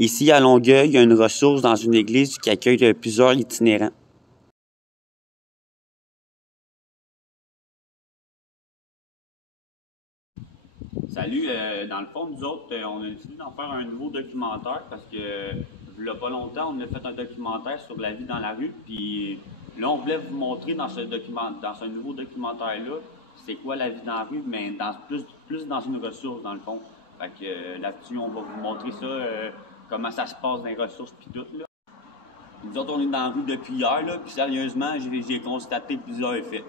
Ici, à Longueuil, il y a une ressource dans une église qui accueille plusieurs itinérants. Salut, dans le fond, nous autres, on a décidé d'en faire un nouveau documentaire parce que, il y a pas longtemps, on a fait un documentaire sur la vie dans la rue, puis là, on voulait vous montrer dans ce nouveau documentaire-là, c'est quoi la vie dans la rue, mais plus dans une ressource, dans le fond. Fait que là-dessus, on va vous montrer ça, comment ça se passe dans les ressources, puis tout, là. Nous autres, on est dans la rue depuis hier, là, puis sérieusement, j'ai constaté plusieurs effets.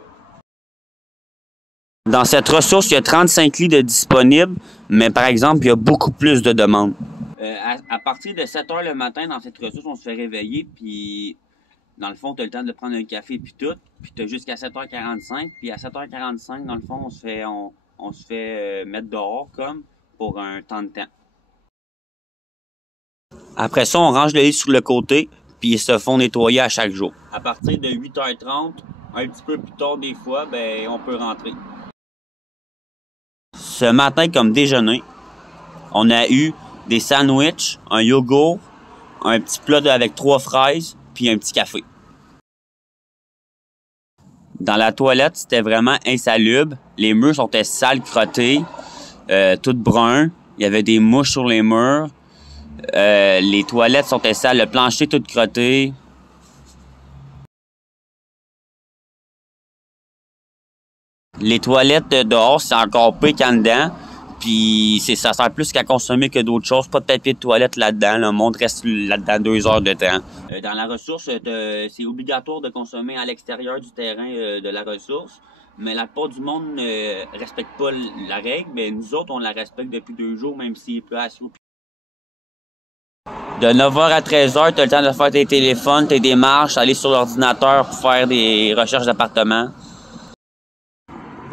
Dans cette ressource, il y a 35 lits de disponibles, mais par exemple, il y a beaucoup plus de demandes. À partir de 7 h le matin, dans cette ressource, on se fait réveiller, puis dans le fond, tu as le temps de prendre un café puis tout, puis tu as jusqu'à 7h45, puis à 7h45, dans le fond, on se fait mettre dehors comme pour un temps de temps. Après ça, on range le lit sur le côté, puis ils se font nettoyer à chaque jour. À partir de 8h30, un petit peu plus tard des fois, ben on peut rentrer. Ce matin, comme déjeuner, on a eu des sandwichs, un yogourt, un petit plat avec 3 fraises, puis un petit café. Dans la toilette, c'était vraiment insalubre. Les murs sont sales, crottés, tout bruns. Il y avait des mouches sur les murs. Les toilettes sont sales, le plancher tout crotté. Les toilettes dehors, c'est encore pire qu'en dedans. Puis ça sert plus qu'à consommer que d'autres choses. Pas de papier de toilette là-dedans. Le monde reste là-dedans 2 heures de temps. Dans la ressource, c'est obligatoire de consommer à l'extérieur du terrain de la ressource. Mais la plupart du monde ne respecte pas la règle. Mais nous autres, on la respecte depuis 2 jours, même s'il pleut à chaud. De 9 h à 13 h, tu as le temps de faire tes téléphones, tes démarches, aller sur l'ordinateur pour faire des recherches d'appartements.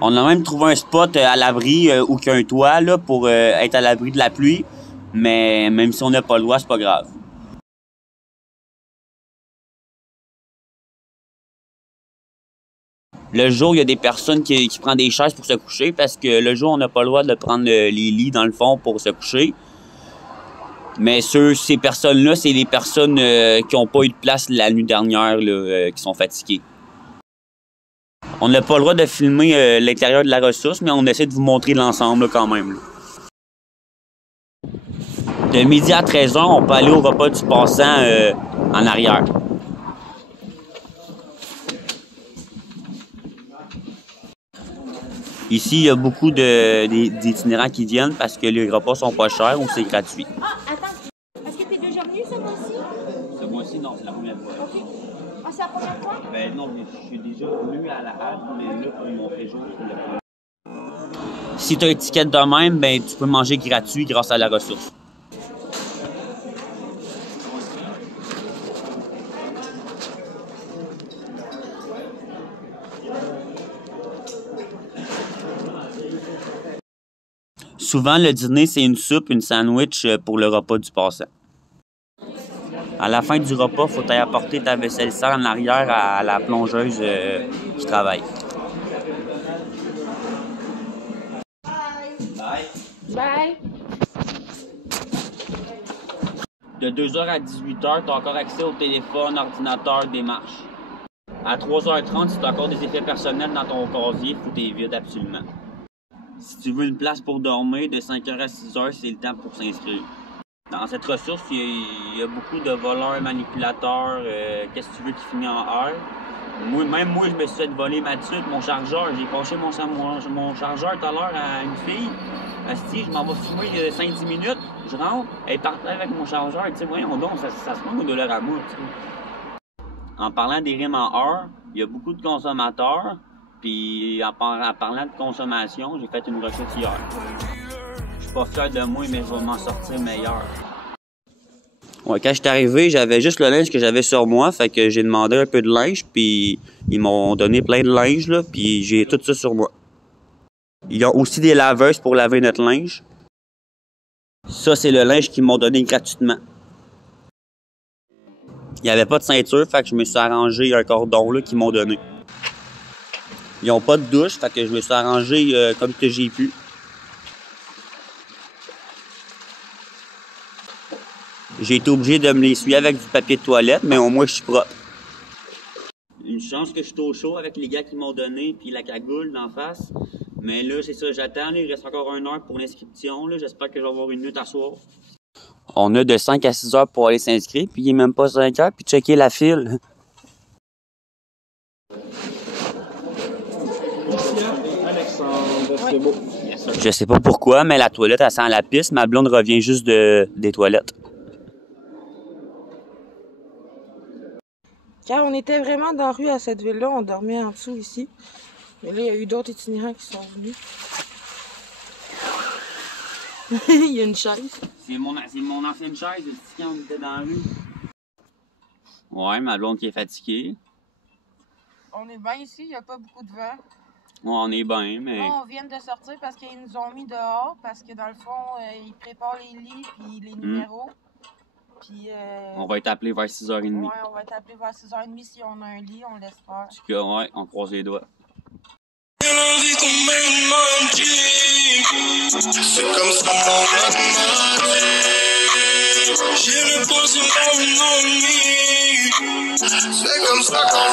On a même trouvé un spot à l'abri où il y a un toit là, pour être à l'abri de la pluie. Mais même si on n'a pas le droit, c'est pas grave. Le jour, il y a des personnes qui prennent des chaises pour se coucher parce que le jour, on n'a pas le droit de prendre les lits dans le fond pour se coucher. Mais ces personnes-là, c'est des personnes qui n'ont pas eu de place la nuit dernière, là, qui sont fatiguées. On n'a pas le droit de filmer l'intérieur de la ressource, mais on essaie de vous montrer l'ensemble quand même. Là. De midi à 13 h, on peut aller au repas du passant en arrière. Ici, il y a beaucoup d'itinérants qui viennent parce que les repas sont pas chers ou c'est gratuit. Ah, attends. Est-ce que tu es déjà venu ce mois-ci? Ce mois-ci, non, c'est la première fois. OK. Ah, c'est la première fois? Ben non, mais je suis déjà venu à la halte, mais là, ils m'ont fait juste pour le premier. Si tu as une étiquette de même, ben tu peux manger gratuit grâce à la ressource. Souvent, le dîner, c'est une soupe, une sandwich pour le repas du passant. À la fin du repas, il faut aller apporter ta vaisselle sale en arrière à la plongeuse qui travaille. Bye. Bye. De 2 h à 18 h, tu as encore accès au téléphone, ordinateur, démarche. À 3 h 30, si tu as encore des effets personnels dans ton casier, il faut que tu les vides absolument. Si tu veux une place pour dormir, de 5 h à 6 h, c'est le temps pour s'inscrire. Dans cette ressource, il y a beaucoup de voleurs, manipulateurs, qu'est-ce que tu veux qui finit en heure. Même moi, je me suis fait voler ma tuque, mon chargeur. J'ai penché mon chargeur tout à l'heure à une fille. Asti, je m'en vais fumer 5-10 minutes. Je rentre, elle partait avec mon chargeur. Tu sais, voyons donc, ça se manque de leur amour. En parlant des rimes en heure, il y a beaucoup de consommateurs. Puis en parlant de consommation, j'ai fait une recette hier. Je suis pas fier de moi, mais je vais m'en sortir meilleur. Ouais, quand je suis arrivé, j'avais juste le linge que j'avais sur moi, fait que j'ai demandé un peu de linge, puis ils m'ont donné plein de linge, là, puis j'ai tout ça sur moi. Ils ont aussi des laveuses pour laver notre linge. Ça, c'est le linge qu'ils m'ont donné gratuitement. Il n'y avait pas de ceinture, fait que je me suis arrangé un cordon là qu'ils m'ont donné. Ils n'ont pas de douche, fait que je me suis arrangé comme que j'ai pu. J'ai été obligé de me l'essuyer avec du papier de toilette, mais au moins je suis propre. Une chance que je suis au chaud avec les gars qui m'ont donné, puis la cagoule d'en face. Mais là, c'est ça, j'attends. Il reste encore 1 heure pour l'inscription. J'espère que je vais avoir une minute à soir. On a de 5 à 6 heures pour aller s'inscrire, puis il n'est même pas 5 heures, puis checker la file. Alexandre, c'est beau. Je sais pas pourquoi, mais la toilette, elle sent la piste. Ma blonde revient juste des toilettes. Car on était vraiment dans la rue à cette ville-là, on dormait en dessous ici. Mais là, il y a eu d'autres itinérants qui sont venus. Il y a une chaise. C'est mon ancienne chaise, quand on était dans la rue. Ouais, ma blonde qui est fatiguée. On est bien ici, il n'y a pas beaucoup de vent. Ouais, on est bien, mais... Là, on vient de sortir parce qu'ils nous ont mis dehors, parce que dans le fond, ils préparent les lits puis les numéros. Puis, on va être appelé vers 6h30. Ouais, on va être appelé vers 6h30 si on a un lit, on l'espère. En tout cas, ouais, on croise les doigts. C'est comme ça mon j'ai le beau sur mon ami. C'est comme ça qu'on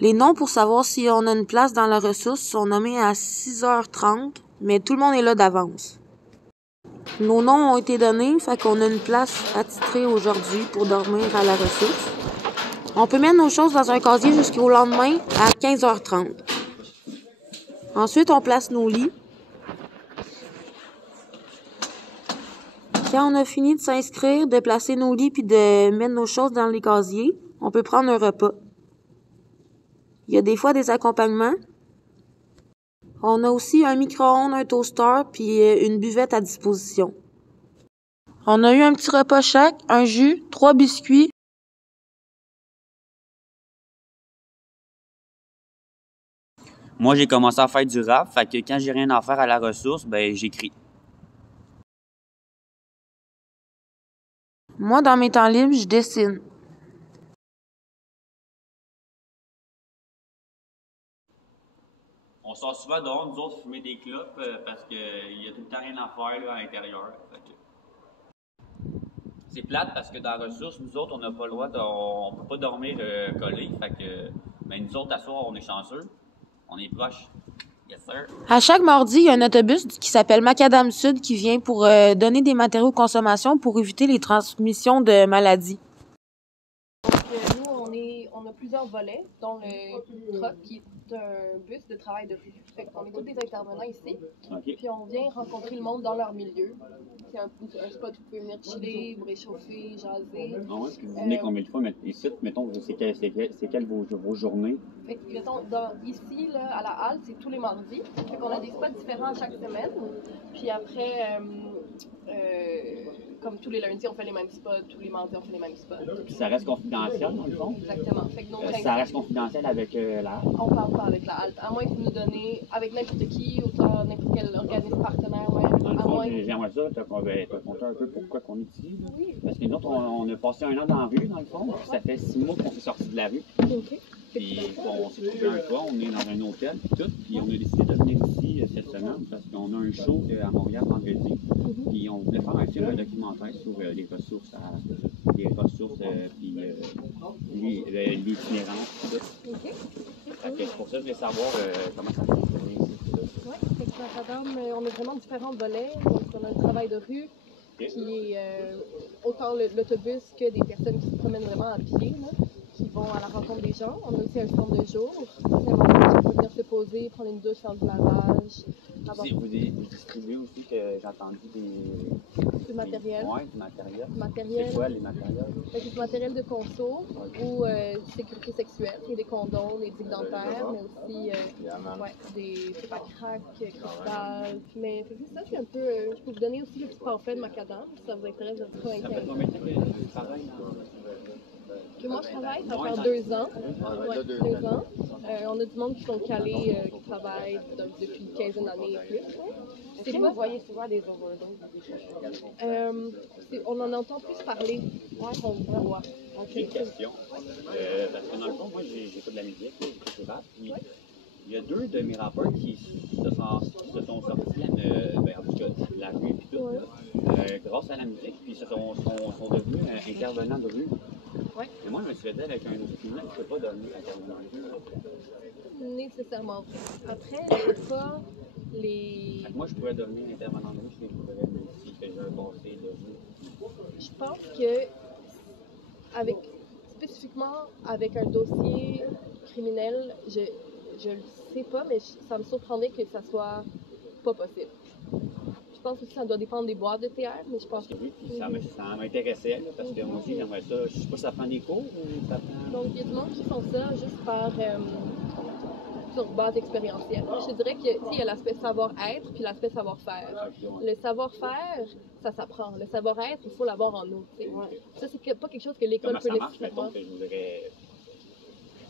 Les noms pour savoir si on a une place dans la ressource sont nommés à 6h30, mais tout le monde est là d'avance. Nos noms ont été donnés, fait qu'on a une place attitrée aujourd'hui pour dormir à la ressource. On peut mettre nos choses dans un casier jusqu'au lendemain à 15h30. Ensuite, on place nos lits. Quand on a fini de s'inscrire, de placer nos lits puis de mettre nos choses dans les casiers, on peut prendre un repas. Il y a des fois des accompagnements. On a aussi un micro-ondes, un toaster puis une buvette à disposition. On a eu un petit repas chaque, un jus, 3 biscuits. Moi, j'ai commencé à faire du rap, fait que quand j'ai rien à faire à la ressource, ben j'écris. Moi, dans mes temps libres, je dessine. On sort souvent dehors, nous autres, fumer des clopes parce qu'il y a tout le temps rien à faire là, à l'intérieur. C'est plate parce que dans la ressource, nous autres, on n'a pas le droit, on peut pas dormir collé. Fait que, ben, nous autres, à soir, on est chanceux. On est proches. Yes, sir. À chaque mardi, il y a un autobus qui s'appelle Macadam Sud qui vient pour donner des matériaux de consommation pour éviter les transmissions de maladies. Nous, on a plusieurs volets, dont le truck qui est un bus de travail de rue. Fait qu'on est tous des intervenants ici. Okay. Puis on vient rencontrer le monde dans leur milieu. C'est un spot où vous pouvez venir chiller, vous réchauffer, jaser. Ah ouais, puis vous venez combien de fois ici, mettons, c'est quelles vos journées? Fait que, mettons, ici, là, à la halle, c'est tous les mardis. Fait qu'on a des spots différents chaque semaine. Puis après, comme tous les lundis, on fait les mêmes spots. Tous les mardis, on fait les mêmes spots. Puis ça reste confidentiel, dans le fond? Exactement. Fait que ça reste confidentiel avec la halte? On parle pas avec la halte. À moins que vous nous donnez, avec n'importe qui, autant n'importe quel organisme partenaire, même. Dans le À fond, moins... j'aimerais ça, t'as compté un peu pourquoi qu'on est ici. Là. Oui. Parce que nous autres, on a passé 1 an dans la rue, dans le fond. Puis ça fait 6 mois qu'on s'est sorti de la rue. OK. Puis on s'est trouvé un toit, on est dans un hôtel, puis tout. Puis on a décidé de venir ici cette semaine parce qu'on a un show à Montréal vendredi. Puis on voulait faire un film, un documentaire sur les ressources, puis l'itinérance, tout ça. OK. C'est pour ça que je voulais savoir comment ça fonctionne ici. Oui, fait que Macadam, on a vraiment différents volets. Donc, on a le travail de rue, qui est autant l'autobus que des personnes qui se promènent vraiment à pied, là, qui vont à la rencontre des gens. On a aussi un centre de jour. C'est un moment où on peut venir se poser, prendre une douche, faire du lavage. Vous distribuez aussi, que j'ai entendu du matériel. Oui, du matériel. Matériel. C'est quoi les matériels? C'est du matériel de conso ou sécurité sexuelle, il y a des condoms, des digues dentaires, mais aussi des c'est à crack, cristal. Mais ça, c'est un peu. Je peux vous donner aussi le petit pamphlet de Macadam, si ça vous intéresse de trouver Ça fait combien de temps que tu travailles que moi je travaille, ça va faire 2 ans. Ouais, 2 ans. On a du monde qui sont calés, qui travaillent depuis une quinzaine d'années et plus. Est-ce que vous voyez souvent des overdoses ou des choses? On en entend plus parler qu'on voit. J'ai une question. Parce que dans le fond, moi, j'écoute de la musique, j'écoute du rap. Puis il y a 2 de mes rappeurs qui se sont sortis en tout cas, de la rue et tout. Grâce à la musique, puis ils sont devenus intervenants de rue. Ouais. Mais moi, je me suis fait dire avec un document, je ne peux pas devenir intervenant de rue. Nécessairement. Après, je sais pas les. Fait que moi, je pourrais devenir intervenant de rue si je voudrais, même si j'ai un passé de rue. Je pense que spécifiquement avec un dossier criminel, je le sais pas, mais ça me surprendrait que ça soit pas possible. Je pense que ça doit dépendre des boîtes de théâtre, mais je pense que. Oui, puis ça m'intéressait, là, parce que moi aussi, j'aimerais ça. Je sais pas si ça prend des cours ou ça prend. Donc, il y a du monde qui font ça juste sur base expérientielle. Je te dirais qu'il y a l'aspect savoir-être puis l'aspect savoir-faire. Le savoir-faire, ça s'apprend. Le savoir-être, il faut l'avoir en nous. T'sais. Ça, c'est pas quelque chose que l'école Comment peut ça marche, nécessairement. mettons, que je voudrais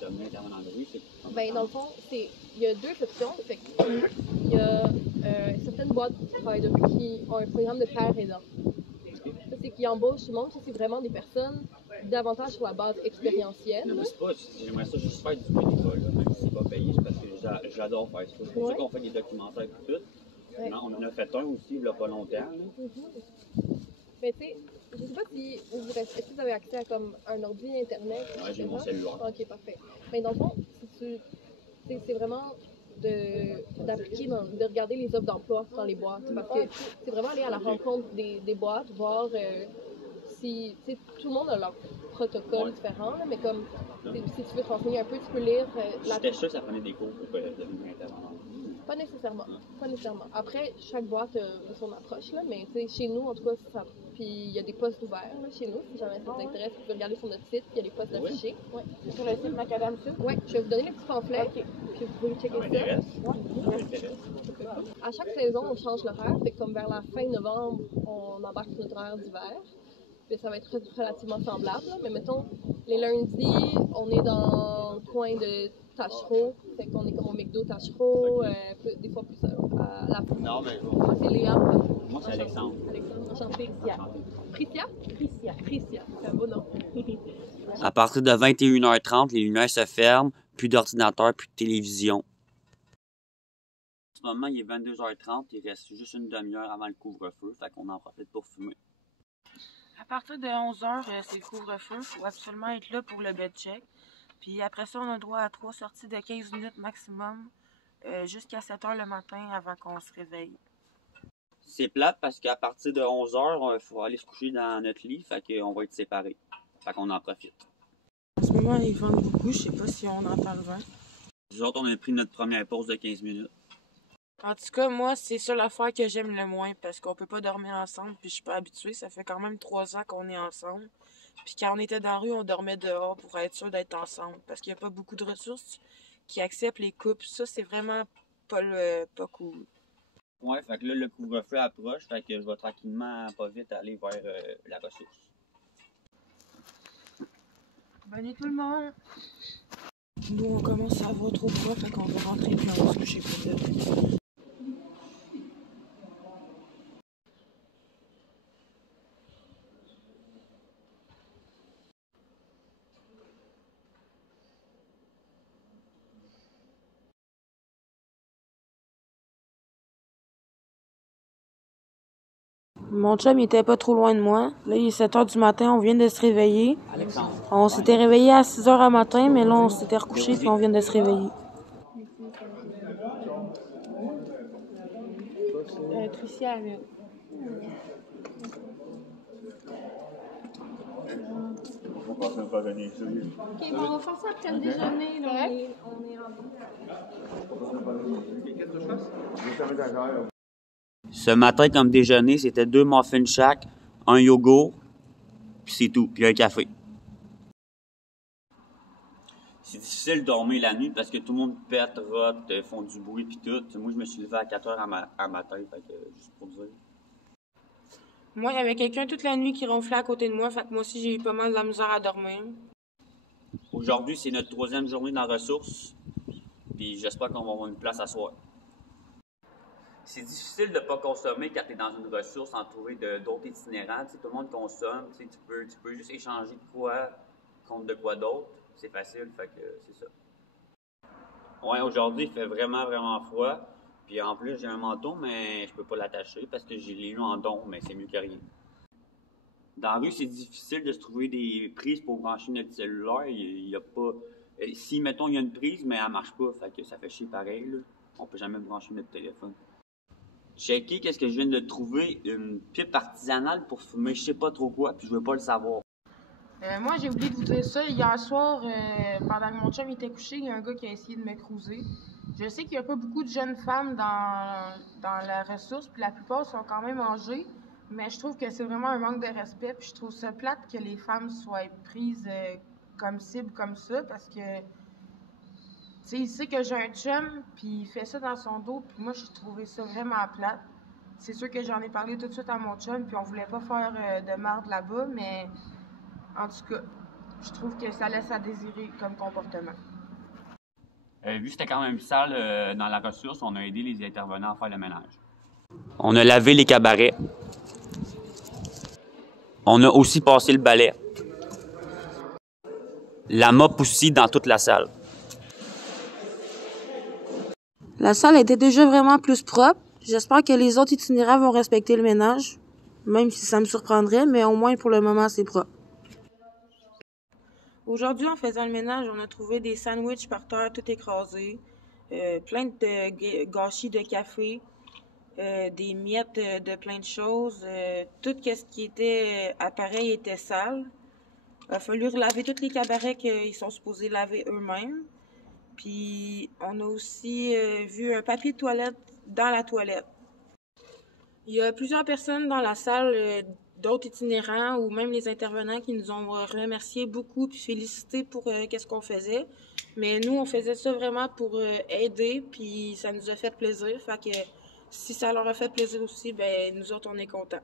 devenir intervenant de rue? Ben, dans le fond, il y a deux options. Fait il y a certaines boîtes de travail de rue qui ont un programme de père aidant. Ça, c'est qu'ils embauchent tout le monde. Ça, c'est vraiment des personnes davantage sur la base expérientielle. Non, mais c'est pas, j'aimerais ça juste faire du bénévolat, même si c'est pas payé, c'est parce que j'adore faire ça. C'est pour ça qu'on fait des documentaires et tout. Ouais. On en a fait un aussi, il n'y a pas longtemps. Là. Mais tu sais, je sais pas si est-ce que vous avez accès à comme un ordi internet? Ouais, j'ai mon cellulaire. Ok, parfait. Mais dans le fond, c'est vraiment d'appliquer, de regarder les offres d'emploi dans les boîtes. Parce que c'est vraiment aller à la rencontre des boîtes, voir si tout le monde a leur protocole différent, là, mais comme si tu veux te renseigner un peu, tu peux lire J'étais sûr que ça prenait des cours pour devenir intervenant. Pas nécessairement. Pas nécessairement. Après, chaque boîte a son approche, là, mais chez nous, en tout cas, ça. Puis il y a des postes ouverts là, chez nous. Si jamais ça vous intéresse, vous pouvez regarder sur notre site, il y a des postes affichés. Ouais. Sur le site Macadam Sud? Oui, je vais vous donner les petits pamphlets. Ok. Puis vous pouvez checker Ça m'intéresse. ça. Ça m'intéresse. À chaque saison, on change l'horaire. Fait que comme vers la fin novembre, on embarque sur notre horaire d'hiver. Puis ça va être relativement semblable. Là. Mais mettons, les lundis, on est dans le coin de Tachereau. Fait qu'on est comme au McDo Tachereau, des fois plus à la. Non, mais Moi, c'est Léa. moi, c'est Alexandre. Alexandre, enchantée. Pricia? Pricia. C'est un beau nom. À partir de 21h30, les lumières se ferment, plus d'ordinateur, plus de télévision. En ce moment, il est 22h30, il reste juste une demi-heure avant le couvre-feu, fait qu'on en profite pour fumer. À partir de 11h, c'est le couvre-feu. Il faut absolument être là pour le bed check. Puis après ça, on a droit à 3 sorties de 15 minutes maximum jusqu'à 7h le matin avant qu'on se réveille. C'est plate parce qu'à partir de 11h, il faut aller se coucher dans notre lit, fait qu'on va être séparés. Fait qu'on en profite. En ce moment, ils vendent beaucoup. Je sais pas si on entend le vent. Nous autres, on a pris notre première pause de 15 minutes. En tout cas, moi, c'est ça l'affaire que j'aime le moins parce qu'on peut pas dormir ensemble puis je suis pas habituée. Ça fait quand même 3 ans qu'on est ensemble. Puis quand on était dans la rue, on dormait dehors pour être sûr d'être ensemble. Parce qu'il n'y a pas beaucoup de ressources qui acceptent les couples. Ça, c'est vraiment pas cool. Ouais, fait que là, le couvre-feu approche, fait que je vais tranquillement, pas vite, aller vers la ressource. Bonne nuit tout le monde! Nous, on commence à avoir trop froid, fait qu'on va rentrer puis on va se coucher plus vite. Mon chum, il était pas trop loin de moi. Là, il est 7h du matin, on vient de se réveiller. Alexandre. On s'était réveillé à 6h du matin, mais là, on s'était recouché puis on vient de se réveiller. Tricia, là. On pense même pas venir ici. Ok, bon, on va faire ça après le déjeuner, là. On est en Qu'est-ce que je fasse? Je vais d'accord. Ce matin, comme déjeuner, c'était 2 muffins chaque, un yogourt, puis c'est tout, puis un café. C'est difficile de dormir la nuit parce que tout le monde pète, rote, font du bruit puis tout. Moi, je me suis levé à 4h à matin, fait que juste pour dire. Moi, il y avait quelqu'un toute la nuit qui ronflait à côté de moi, fait que moi aussi, j'ai eu pas mal de la misère à dormir. Aujourd'hui, c'est notre 3e journée dans Ressources, puis j'espère qu'on va avoir une place à soir. C'est difficile de ne pas consommer quand tu es dans une ressource entourée d'autres itinérants. T'sais, tout le monde consomme, tu peux juste échanger de quoi contre de quoi d'autre. C'est facile, fait que c'est ça. Ouais, aujourd'hui, il fait vraiment, vraiment froid. Puis en plus, j'ai un manteau, mais je peux pas l'attacher parce que j'ai l'ai eu en don, mais c'est mieux que rien. Dans la rue, c'est difficile de se trouver des prises pour brancher notre cellulaire. Il y a pas. Si, mettons, il y a une prise, mais elle marche pas, fait que ça fait chier pareil, là. On peut jamais brancher notre téléphone. Checker, qu'est-ce que je viens de trouver? Une pipe artisanale pour fumer, je sais pas trop quoi, puis je veux pas le savoir. Moi, j'ai oublié de vous dire ça. Hier soir, pendant que mon chum était couché, il y a un gars qui a essayé de me cruiser. Je sais qu'il n'y a pas beaucoup de jeunes femmes dans la ressource, puis la plupart sont quand même âgées, mais je trouve que c'est vraiment un manque de respect, puis je trouve ça plate que les femmes soient prises comme cible comme ça, parce que, tu sais, il sait que j'ai un chum, puis il fait ça dans son dos, puis moi, j'ai trouvé ça vraiment plate. C'est sûr que j'en ai parlé tout de suite à mon chum, puis on voulait pas faire de marde là-bas, mais en tout cas, je trouve que ça laisse à désirer comme comportement. Vu que c'était quand même sale dans la ressource, on a aidé les intervenants à faire le ménage. On a lavé les cabarets. On a aussi passé le balai. La mop aussi dans toute la salle. La salle était déjà vraiment plus propre. J'espère que les autres itinérants vont respecter le ménage, même si ça me surprendrait, mais au moins pour le moment, c'est propre. Aujourd'hui, en faisant le ménage, on a trouvé des sandwichs par terre tout écrasés, plein de gâchis de café, des miettes de plein de choses. Tout ce qui était appareil était sale. Il a fallu laver tous les cabarets qu'ils sont supposés laver eux-mêmes. Puis on a aussi vu un papier de toilette dans la toilette. Il y a plusieurs personnes dans la salle, d'autres itinérants ou même les intervenants qui nous ont remercié beaucoup puis félicité pour qu'est-ce qu'on faisait. Mais nous, on faisait ça vraiment pour aider, puis ça nous a fait plaisir. Fait que si ça leur a fait plaisir aussi, ben nous autres, on est contents.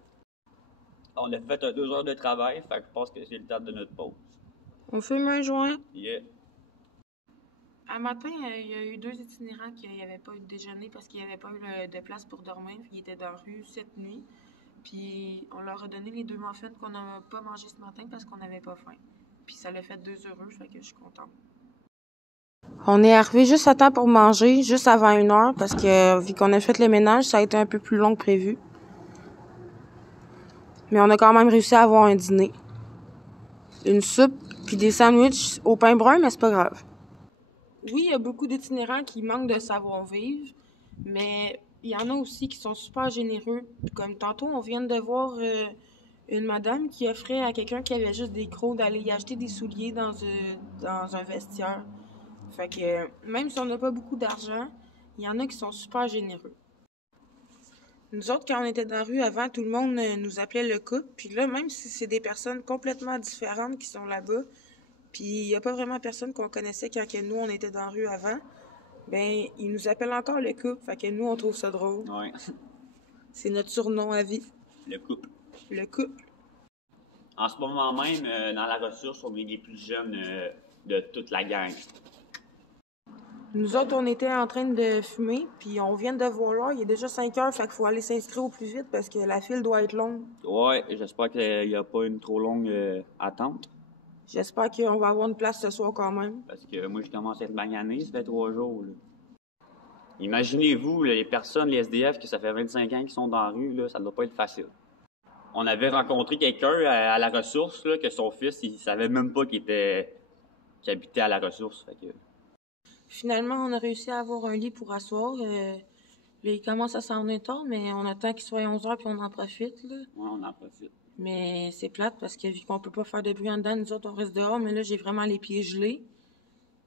On a fait 2 heures de travail, fait que je pense que c'est le temps de notre pause. On fume un joint. Yeah. Un matin, il y a eu 2 itinérants qui n'avaient pas eu de déjeuner parce qu'il n'y avait pas eu de place pour dormir. Ils étaient dans la rue cette nuit. Puis on leur a donné les 2 muffins qu'on n'a pas mangé ce matin parce qu'on n'avait pas faim. Puis ça l'a fait 2 heureux, fait que je suis contente. On est arrivé juste à temps pour manger, juste avant 1 heure, parce que vu qu'on a fait le ménage, ça a été un peu plus long que prévu. Mais on a quand même réussi à avoir un dîner. Une soupe, puis des sandwichs au pain brun, mais c'est pas grave. Oui, il y a beaucoup d'itinérants qui manquent de savoir-vivre, mais il y en a aussi qui sont super généreux. Comme tantôt, on vient de voir une madame qui offrait à quelqu'un qui avait juste des crocs d'aller y acheter des souliers dans un vestiaire. Fait que même si on n'a pas beaucoup d'argent, il y en a qui sont super généreux. Nous autres, quand on était dans la rue avant, tout le monde nous appelait le couple. Puis là, même si c'est des personnes complètement différentes qui sont là-bas, puis il n'y a pas vraiment personne qu'on connaissait quand nous, on était dans la rue avant, ben ils nous appellent encore le couple. Fait que nous, on trouve ça drôle. Ouais. C'est notre surnom à vie. Le couple. Le couple. En ce moment même, dans la ressource, on est les plus jeunes de toute la gang. Nous autres, on était en train de fumer, puis on vient de voir l'heure, il est déjà 5 heures, fait qu'il faut aller s'inscrire au plus vite parce que la file doit être longue. Ouais, j'espère qu'il n'y a pas une trop longue attente. J'espère qu'on va avoir une place ce soir quand même. Parce que moi, je commence à être magané, ça fait 3 jours. Là. Imaginez-vous, là, les personnes, les SDF, que ça fait 25 ans qu'ils sont dans la rue, là, ça ne doit pas être facile. On avait rencontré quelqu'un à la ressource, là, que son fils, il savait même pas qu'il habitait à la ressource. Fait que... Finalement, on a réussi à avoir un lit pour asseoir. Là, il commence à s'en venir tard, mais on attend qu'il soit 11 heures puis on en profite. Là. Ouais, on en profite. Mais c'est plate parce que vu qu'on peut pas faire de bruit en dedans, nous autres, on reste dehors. Mais là, j'ai vraiment les pieds gelés.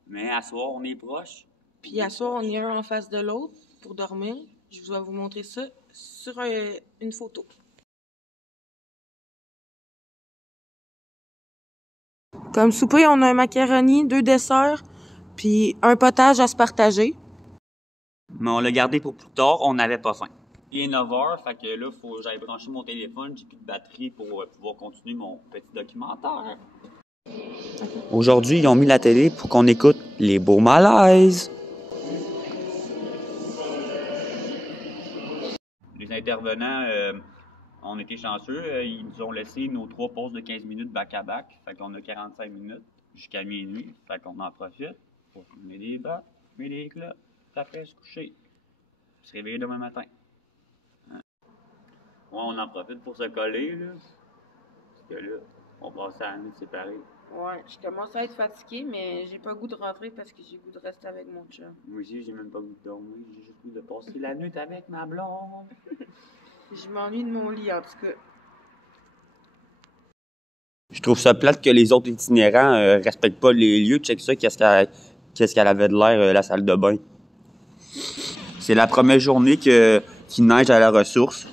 Mais à soir, on est proche. Puis à soir, on est un en face de l'autre pour dormir. Je vais vous montrer ça sur une photo. Comme souper, on a un macaroni, 2 desserts, puis un potage à se partager. Mais on l'a gardé pour plus tard, on n'avait pas faim. Il est 9h, fait que là, faut que j'aille brancher mon téléphone, j'ai plus de batterie pour pouvoir continuer mon petit documentaire. Aujourd'hui, ils ont mis la télé pour qu'on écoute les beaux malaises. Les intervenants, on était chanceux, ils nous ont laissé nos 3 pauses de 15 minutes back-à-back, fait qu'on a 45 minutes jusqu'à minuit, fait qu'on en profite pour fumer des battes, fumer des clopes, après se coucher, se réveiller demain matin. Ouais, on en profite pour se coller, là. que là, on passe à la nuit séparée. Ouais, je commence à être fatiguée, mais j'ai pas le goût de rentrer parce que j'ai le goût de rester avec mon chum. Moi aussi, j'ai même pas le goût de dormir, j'ai juste le goût de passer la nuit avec ma blonde. Je m'ennuie de mon lit, en tout cas. Je trouve ça plate que les autres itinérants respectent pas les lieux. Check ça, qu'est-ce qu'elle avait de l'air, la salle de bain. C'est la première journée qu'il neige à la ressource.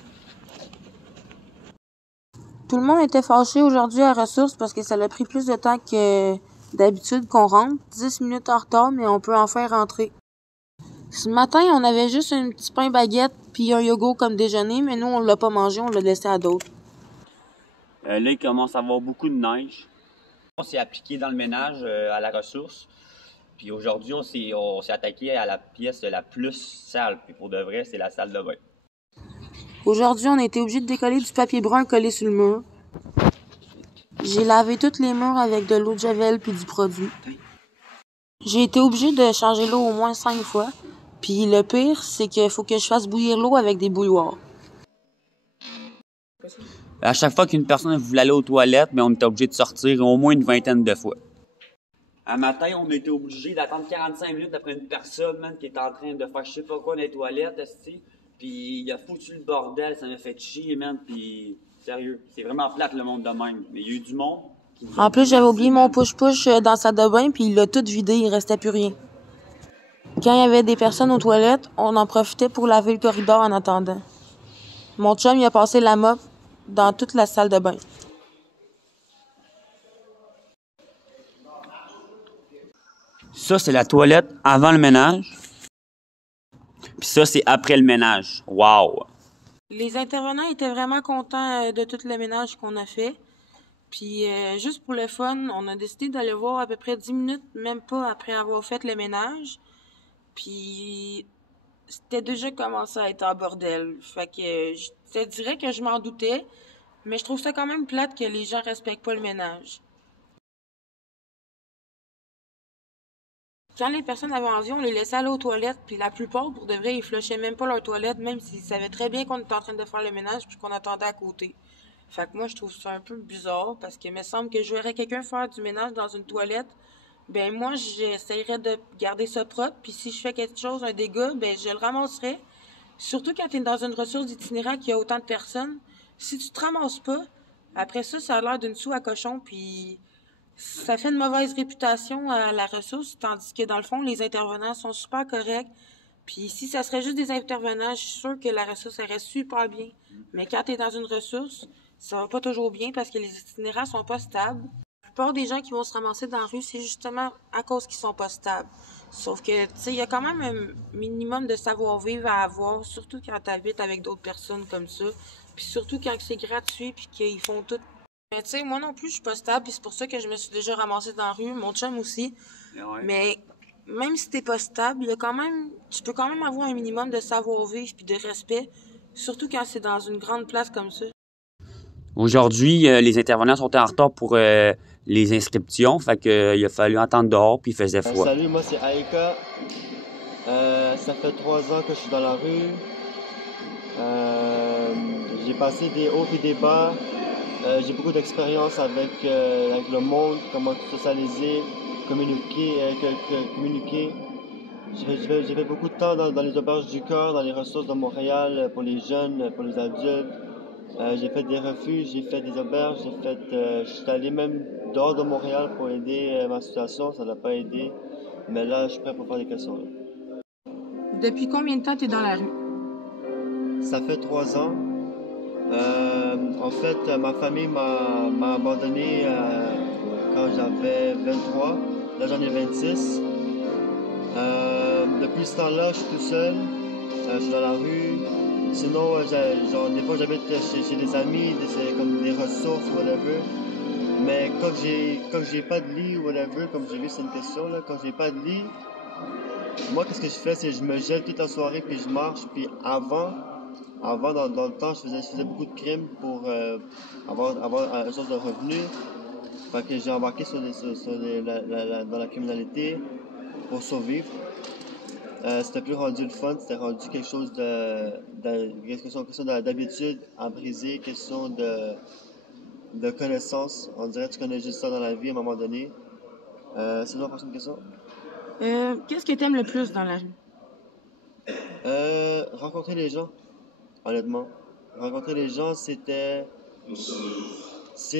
Tout le monde était fâché aujourd'hui à Ressources parce que ça a pris plus de temps que d'habitude qu'on rentre. 10 minutes en retard, mais on peut enfin rentrer. Ce matin, on avait juste un petit pain baguette puis un yogourt comme déjeuner, mais nous, on l'a pas mangé, on l'a laissé à d'autres. Là, il commence à avoir beaucoup de neige. On s'est appliqué dans le ménage à la ressource. Puis aujourd'hui, on s'est attaqué à la pièce la plus sale. Puis pour de vrai, c'est la salle de bain. Aujourd'hui, on a été obligé de décoller du papier brun collé sur le mur. J'ai lavé tous les murs avec de l'eau de javel puis du produit. J'ai été obligé de changer l'eau au moins 5 fois. Puis le pire, c'est qu'il faut que je fasse bouillir l'eau avec des bouilloires. À chaque fois qu'une personne voulait aller aux toilettes, on était obligé de sortir au moins une vingtaine de fois. Un matin, on a été obligé d'attendre 45 minutes après une personne qui est en train de faire je sais pas quoi dans les toilettes, puis il a foutu le bordel, ça m'a fait chier, man, puis sérieux, c'est vraiment plate le monde de même. Mais il y a eu du monde. En plus, j'avais oublié mon push-push dans la salle de bain, puis il l'a tout vidé, il restait plus rien. Quand il y avait des personnes aux toilettes, on en profitait pour laver le corridor en attendant. Mon chum, il a passé la mop dans toute la salle de bain. Ça, c'est la toilette avant le ménage. Puis ça, c'est après le ménage. Wow! Les intervenants étaient vraiment contents de tout le ménage qu'on a fait. Puis juste pour le fun, on a décidé d'aller voir à peu près 10 minutes, même pas après avoir fait le ménage. Puis c'était déjà commencé à être en bordel. Fait que je te dirais que je m'en doutais, mais je trouve ça quand même plate que les gens respectent pas le ménage. Quand les personnes avaient envie, on les laissait aller aux toilettes, puis la plupart, pour de vrai, ils flushaient même pas leurs toilettes, même s'ils savaient très bien qu'on était en train de faire le ménage puis qu'on attendait à côté. Fait que moi, je trouve ça un peu bizarre, parce qu'il me semble que je verrais quelqu'un faire du ménage dans une toilette, ben moi, j'essaierais de garder ça propre, puis si je fais quelque chose, un dégât, ben je le ramasserais. Surtout quand t'es dans une ressource d'itinérant qui a autant de personnes, si tu te ramasses pas, après ça, ça a l'air d'une soue à cochon, puis ça fait une mauvaise réputation à la ressource, tandis que dans le fond, les intervenants sont super corrects. Puis si ça serait juste des intervenants, je suis sûre que la ressource irait super bien. Mais quand t'es dans une ressource, ça va pas toujours bien parce que les itinérants sont pas stables. La plupart des gens qui vont se ramasser dans la rue, c'est justement à cause qu'ils sont pas stables. Sauf que, tu sais, il y a quand même un minimum de savoir-vivre à avoir, surtout quand t'habites avec d'autres personnes comme ça. Puis surtout quand c'est gratuit puis qu'ils font tout. Mais tu sais, moi non plus, je suis pas stable, puis c'est pour ça que je me suis déjà ramassée dans la rue, mon chum aussi. Ouais. Mais même si t'es pas stable, tu peux quand même avoir un minimum de savoir-vivre puis de respect, surtout quand c'est dans une grande place comme ça. Aujourd'hui, les intervenants sont en retard pour les inscriptions, fait que il a fallu attendre dehors puis il faisait froid. Salut, moi c'est Aïka. Ça fait 3 ans que je suis dans la rue. J'ai passé des hauts et des bas. J'ai beaucoup d'expérience avec le monde, comment socialiser, communiquer. J'ai fait beaucoup de temps dans les auberges du corps, dans les ressources de Montréal, pour les jeunes, pour les adultes. J'ai fait des refuges, j'ai fait des auberges, je suis allé même dehors de Montréal pour aider ma situation, ça n'a pas aidé. Mais là, je suis prêt pour faire des questions. Là. Depuis combien de temps tu es dans la rue? Ça fait 3 ans. En fait, ma famille m'a abandonné quand j'avais 23. Là, j'en ai 26. Depuis ce temps-là, je suis tout seul. Je suis dans la rue. Sinon, des fois, j'habite chez des amis, comme des ressources, whatever. Mais quand j'ai pas de lit, whatever, comme j'ai vu, c'est une question, là, quand j'ai pas de lit, moi, qu'est-ce que je fais, c'est que je me gèle toute la soirée, puis je marche, puis avant, dans le temps, je faisais beaucoup de crimes pour avoir une source de revenus. Fait que j'ai embarqué dans la criminalité pour survivre. C'était plus rendu le fun, c'était rendu quelque chose question d'habitude à briser, question de connaissances. On dirait que tu connais juste ça dans la vie à un moment donné. C'est une prochaine question. Qu'est-ce que t'aimes le plus dans la rue? Rencontrer les gens, honnêtement. Rencontrer les gens, c'est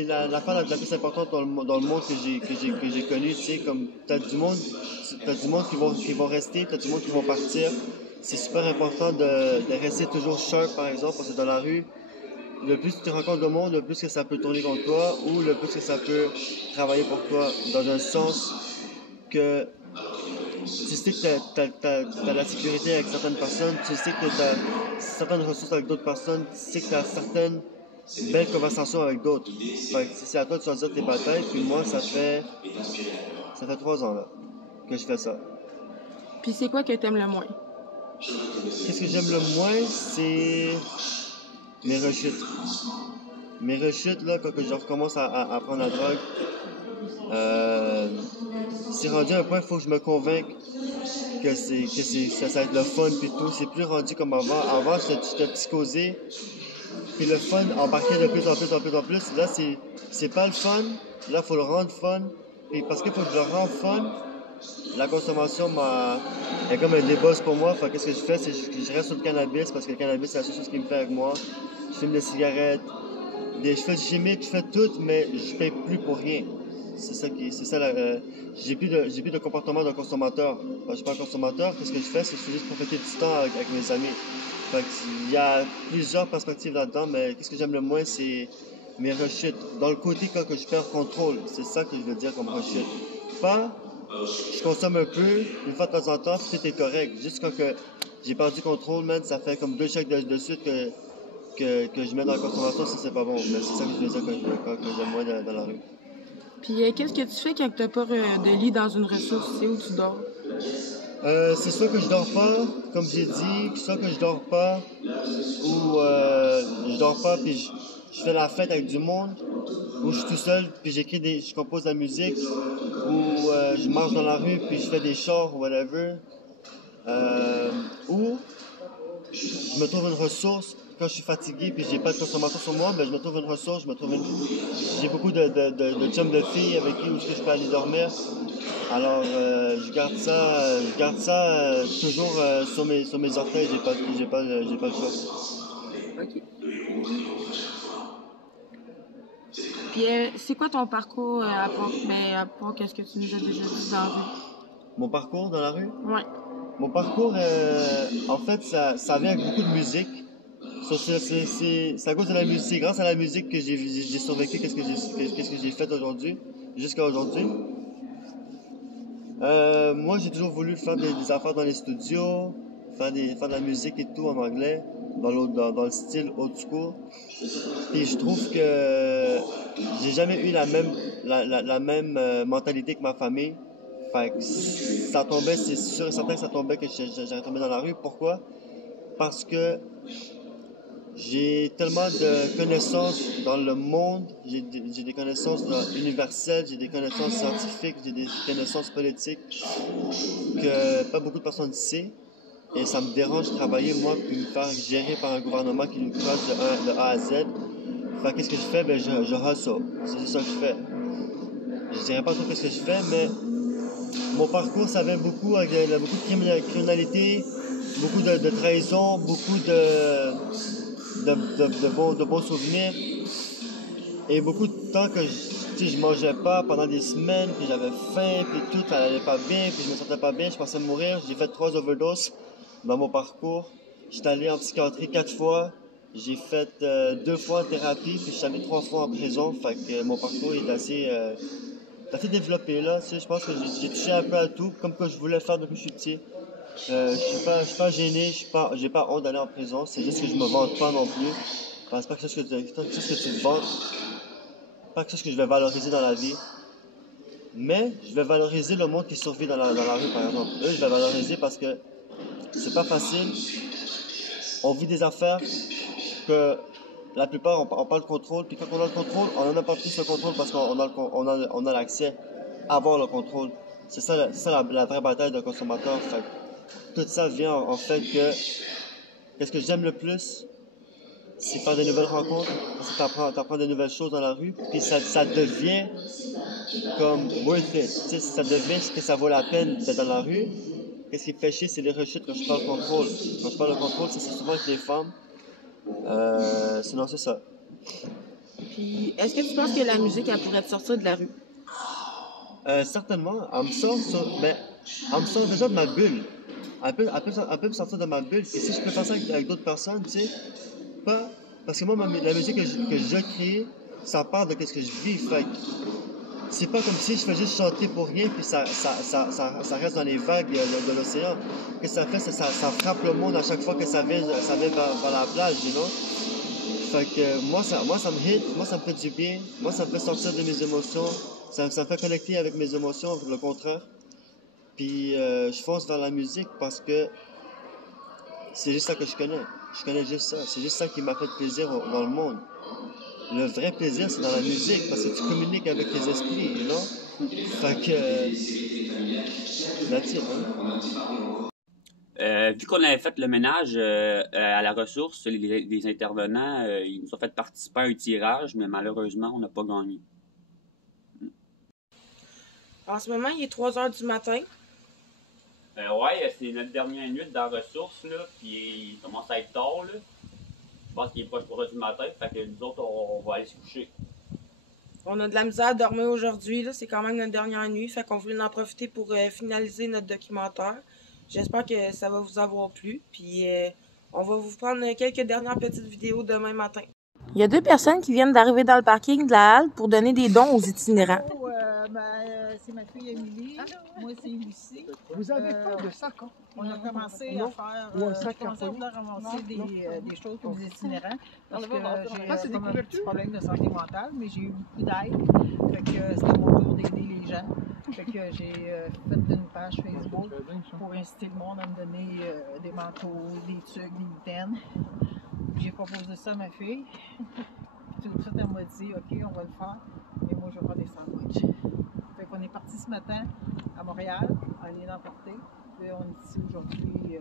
l'affaire la plus importante dans le monde que j'ai connu. Tu sais, comme t'as du monde qui vont rester, t'as du monde qui vont partir. C'est super important de rester toujours sharp, par exemple, parce que dans la rue, le plus tu rencontres de monde, le plus que ça peut tourner contre toi ou le plus que ça peut travailler pour toi, dans un sens que tu sais que t'as la sécurité avec certaines personnes, tu sais que t'as certaines ressources avec d'autres personnes, tu sais que t'as certaines belles conversations avec d'autres. Fait que c'est à toi de choisir tes batailles, puis moi, ça fait 3 ans là, que je fais ça. Puis c'est quoi que t'aimes le moins? Qu'est-ce que j'aime le moins, c'est mes rechutes. Mes rechutes, là, quand je recommence à prendre la drogue, c'est rendu à un point, il faut que je me convainque que ça va être le fun puis tout. C'est plus rendu comme avant. Avant, j'étais psychosé, puis le fun embarquait de plus en plus. Là, c'est pas le fun. Là, il faut le rendre fun. Et parce qu'il faut que je le rende fun, la consommation est comme un déboss pour moi. Fait qu'est-ce que je fais, c'est que je reste sur le cannabis parce que le cannabis, c'est la seule chose qui me fait avec moi. Je fume des cigarettes, je fais du chimique, je fais tout, mais je paye plus pour rien. J'ai plus de comportement de consommateur. Je suis pas un consommateur. Qu'est-ce que je fais, c'est que je fais juste profiter du temps avec mes amis. Fait il y a plusieurs perspectives là-dedans, mais qu'est-ce que j'aime le moins, c'est mes rechutes. Dans le côté quand que je perds contrôle, c'est ça que je veux dire comme rechute. Pas, je consomme un peu, une fois de temps en temps, puis tout est correct. Juste quand que j'ai perdu contrôle, man, ça fait comme 2 chèques de suite que je mets dans la consommation, ça c'est pas bon. Mais c'est ça que je veux dire quand j'aime moins dans la rue. Puis qu'est-ce que tu fais quand t'as pas de lit dans une ressource? C'est où tu dors? C'est soit que je dors pas, comme j'ai dit, soit que je dors pas, ou je dors pas puis je fais la fête avec du monde, ou je suis tout seul puis je compose de la musique, ou je marche dans la rue puis je fais des chants ou whatever, ou je me trouve une ressource quand je suis fatigué puis j'ai pas de consommation sur moi, ben je me trouve une ressource, j'ai beaucoup de chums de filles avec qui je peux aller dormir. Alors je garde ça toujours sur mes orteils, j'ai pas le choix. OK. Puis c'est quoi ton parcours à part qu'est-ce que tu nous as déjà dit dans la rue? Mon parcours dans la rue? Ouais. Mon parcours, en fait, ça vient avec beaucoup de musique. C'est à cause de la musique, c'est grâce à la musique que j'ai survécu, qu'est-ce que j'ai fait aujourd'hui, jusqu'à aujourd'hui. Moi, j'ai toujours voulu faire des affaires dans les studios, faire de la musique et tout en anglais, dans le style old school. Et je trouve que j'ai jamais eu la même mentalité que ma famille. Fait que ça tombait, c'est sûr et certain que ça tombait que j'allais tomber dans la rue. Pourquoi? Parce que j'ai tellement de connaissances dans le monde, j'ai des connaissances universelles, j'ai des connaissances scientifiques, j'ai des connaissances politiques que pas beaucoup de personnes savent. Et ça me dérange de travailler, moi, puis me faire gérer par un gouvernement qui nous croise de A à Z. Fait qu'est-ce que je fais? Ben, je hustle. C'est ça que je fais. Je dirais pas trop ce que je fais, mais mon parcours, ça vient beaucoup avec beaucoup de criminalité, beaucoup de trahison, beaucoup de bons souvenirs. Et beaucoup de temps que je mangeais pas pendant des semaines, puis j'avais faim, puis tout, ça allait pas bien, puis je me sentais pas bien, je pensais mourir. J'ai fait 3 overdoses dans mon parcours. J'étais allé en psychiatrie 4 fois. J'ai fait 2 fois en thérapie, puis je suis allé 3 fois en prison. Fait que mon parcours est assez développé là. Tu sais, je pense que j'ai touché un peu à tout, comme que je voulais faire depuis que je suis petit. Je suis pas gêné, j'ai pas honte d'aller en prison. C'est juste que je me vante pas non plus. C'est pas quelque chose que tu te vantes. Pas quelque chose que je vais valoriser dans la vie. Mais je vais valoriser le monde qui survit dans la rue, par exemple. Eux, je vais valoriser parce que c'est pas facile. On vit des affaires que la plupart, on pas le contrôle. Puis quand on a le contrôle, on n'en a pas plus le contrôle parce qu'on a l'accès à avoir le contrôle. C'est ça la vraie bataille d'un consommateur. Fait, tout ça vient en fait que qu'est-ce que j'aime le plus, c'est faire de nouvelles rencontres, t'apprends de nouvelles choses dans la rue, puis ça devient comme worth it. Tu sais, ça devient ce que ça vaut la peine d'être dans la rue. Qu'est-ce qui fait chier, c'est les rechutes quand je parle contrôle. Quand je parle de contrôle, c'est souvent avec les femmes. Sinon, c'est ça. Puis, est-ce que tu penses que la musique, elle pourrait te sortir de la rue? Certainement. Elle me sort déjà de ma bulle. Elle peut me sortir de ma bulle. Et si je peux faire ça avec d'autres personnes, tu sais, pas... Parce que moi, la musique que je crée, ça part de ce que je vis. Fait que c'est pas comme si je fais juste chanter pour rien, puis ça reste dans les vagues de l'océan. Ce que ça fait, c'est ça frappe le monde à chaque fois que ça vient vers la plage, you know? Fait que moi, ça me hit, moi, ça me fait du bien, moi, ça me fait sortir de mes émotions, ça me fait connecter avec mes émotions, le contraire. Puis je fonce vers la musique parce que c'est juste ça que je connais. Je connais juste ça. C'est juste ça qui m'a fait plaisir dans le monde. Le vrai plaisir, c'est dans la musique, parce que tu communiques avec tes esprits, you know? Fait que... that's it, hein? Vu qu'on avait fait le ménage à la ressource, les intervenants, ils nous ont fait participer à un tirage, mais malheureusement, on n'a pas gagné. En ce moment, il est 3 heures du matin. Ouais, c'est notre dernière nuit dans la ressource, là, puis il commence à être tard, là. Je pense qu'il est pas 3 heures du matin, fait que nous autres, on va aller se coucher. On a de la misère à dormir aujourd'hui, là. C'est quand même notre dernière nuit, fait qu'on voulait en profiter pour finaliser notre documentaire. J'espère que ça va vous avoir plu, puis on va vous prendre quelques dernières petites vidéos demain matin. Il y a 2 personnes qui viennent d'arriver dans le parking de la halte pour donner des dons aux itinérants. C'est ma fille Émilie. Moi, c'est Lucie. Vous avez pas de sac, hein? On a commencé à faire. On a ramassé des choses pour les itinérants. Parce que j'ai comme un petit problème de santé mentale, mais j'ai eu beaucoup d'aide. Fait que c'était mon tour d'aider les gens. Fait que j'ai fait une page Facebook pour inciter le monde à me donner des manteaux, des tucs, des mitaines. J'ai proposé ça à ma fille. Tout de suite, elle m'a dit, OK, on va le faire. Mais moi, je vais faire des sandwichs. Fait qu'on est parti ce matin à Montréal, on est l'emporter. Puis on est ici aujourd'hui.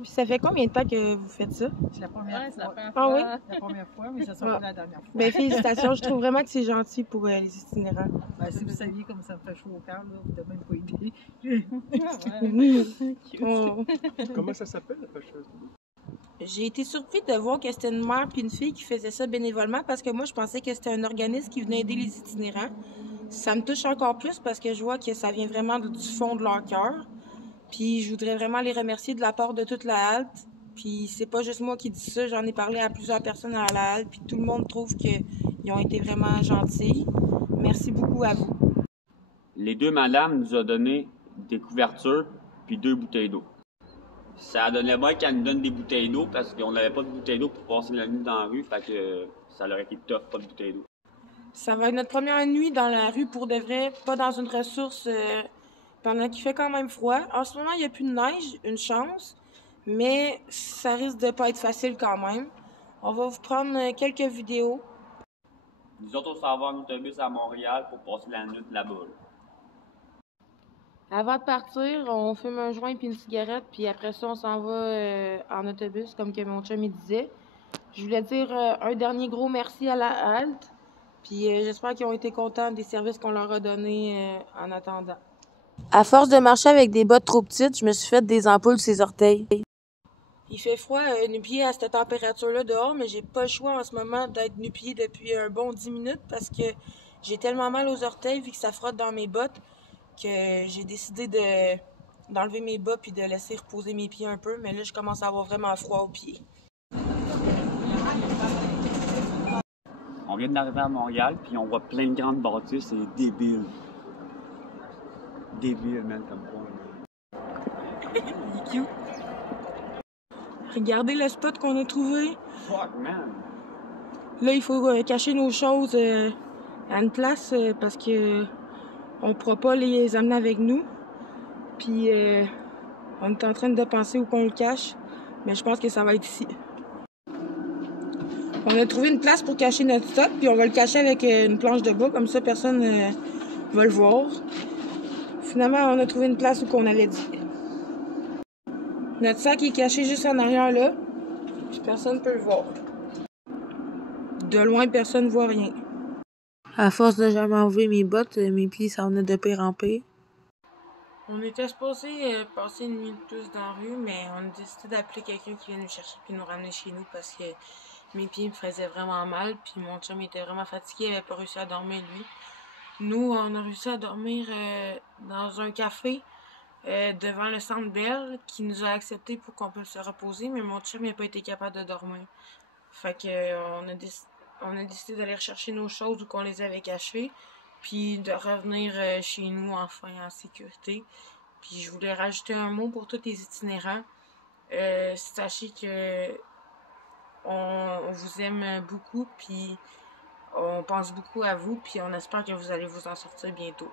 Puis ça fait combien de temps que vous faites ça? C'est la première fois. Ah oui? La première fois, mais ça sera pas la dernière fois. Ben, félicitations, je trouve vraiment que c'est gentil pour les itinérants. Ben, si vous saviez comme ça me fait chaud au cœur, là, vous devez même pas aider. Oh. Comment ça s'appelle, la page Facebook? J'ai été surprise de voir que c'était une mère puis une fille qui faisait ça bénévolement parce que moi, je pensais que c'était un organisme qui venait aider les itinérants. Ça me touche encore plus parce que je vois que ça vient vraiment du fond de leur cœur. Puis je voudrais vraiment les remercier de la part de toute la halte. Puis c'est pas juste moi qui dis ça, j'en ai parlé à plusieurs personnes à la halte, puis tout le monde trouve qu'ils ont été vraiment gentils. Merci beaucoup à vous. Les 2 madames nous ont donné des couvertures puis 2 bouteilles d'eau. Ça donnait bien qu'elles nous donnent des bouteilles d'eau parce qu'on n'avait pas de bouteilles d'eau pour passer la nuit dans la rue, fait que ça leur a été tough, pas de bouteilles d'eau. Ça va être notre première nuit dans la rue pour de vrai, pas dans une ressource pendant qu'il fait quand même froid. En ce moment, il n'y a plus de neige, une chance, mais ça risque de pas être facile quand même. On va vous prendre quelques vidéos. Nous autres, on s'en va en autobus à Montréal pour passer la nuit là-bas. Avant de partir, on fume un joint puis une cigarette, puis après ça, on s'en va en autobus, comme que mon chum il disait. Je voulais dire un dernier gros merci à la halte, puis j'espère qu'ils ont été contents des services qu'on leur a donnés en attendant. À force de marcher avec des bottes trop petites, je me suis fait des ampoules sur les orteils. Il fait froid nu-pied à cette température-là dehors, mais j'ai pas le choix en ce moment d'être nu-pied depuis un bon 10 minutes parce que j'ai tellement mal aux orteils vu que ça frotte dans mes bottes que j'ai décidé d'enlever mes bas puis de laisser reposer mes pieds un peu, mais là je commence à avoir vraiment froid aux pieds. On vient d'arriver à Montréal puis on voit plein de grandes bâtisses, c'est débile. Débile, man, comme quoi. Il est cute. Regardez le spot qu'on a trouvé. Fuck, man. Là, il faut cacher nos choses à une place parce que on pourra pas les amener avec nous. Puis on est en train de penser où qu'on le cache, mais je pense que ça va être ici. On a trouvé une place pour cacher notre stock, puis on va le cacher avec une planche de bois, comme ça personne va le voir. Finalement, on a trouvé une place où qu'on avait dit. Notre sac est caché juste en arrière là. personne peut le voir. De loin, personne ne voit rien. À force de jamais enlever mes bottes, mes pieds s'en venaient de pire en pire. On était supposé passer une nuit de plus dans la rue, mais on a décidé d'appeler quelqu'un qui vient nous chercher puis nous ramener chez nous parce que mes pieds me faisaient vraiment mal puis mon chum était vraiment fatigué, il avait pas réussi à dormir lui. Nous, on a réussi à dormir dans un café devant le Centre Bell qui nous a accepté pour qu'on puisse se reposer, mais mon chum n'a pas été capable de dormir. Fait que on a décidé d'aller rechercher nos choses où qu'on les avait cachées, puis de revenir chez nous enfin en sécurité. Puis je voulais rajouter un mot pour tous les itinérants. Sachez que on vous aime beaucoup, puis on pense beaucoup à vous, puis on espère que vous allez vous en sortir bientôt.